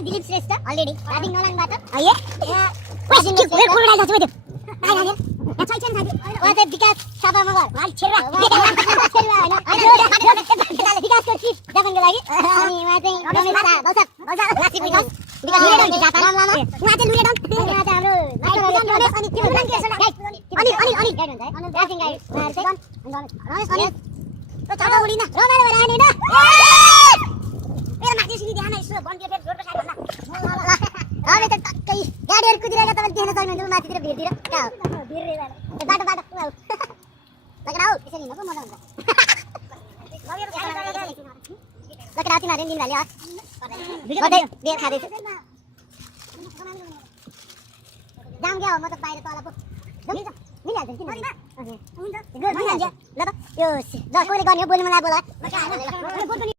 Dilip Shrestha already राबिङ नलाङबाट है question के कुरो कुरो छ मैले यहाँ छैन साथी उहाँ चाहिँ विकास सभा मगर हाल छेरा विकासको चिफ जापानको लागि अनि उहाँ चाहिँ रमेश दशक लासी विकास लुरेडन जापान उहाँ चाहिँ लुरेडन उहाँ चाहिँ हाम्रो रमेश अनि त्यो नाम के छ अनि गाइड हुन्छ है रासिङ गाइड रमेश अनि त चाचा उडी न रमाइलो भएर आउने न मेरो माथि सिनी ध्यान यसो बन्के फेर जोडको साइड भन्ला अबे त टक्कै गाडीहरु कुदिरहेको तपाईले देख्न सक्नुहुन्छ माथितिर भिरतिर का हो भिर रे बाटो लग्राउ यसरी हिँड्नु पो मजा हुन्छ लग्राउ तिमीहरुले दिन हाल्यो भिडियो बेर खादै छु जाम क्या हो म त बाहिर तल पो मिलिहाल्छ किन हुन्छ ल त यो ल कोले गर्ने बोल्नु मलाई बोला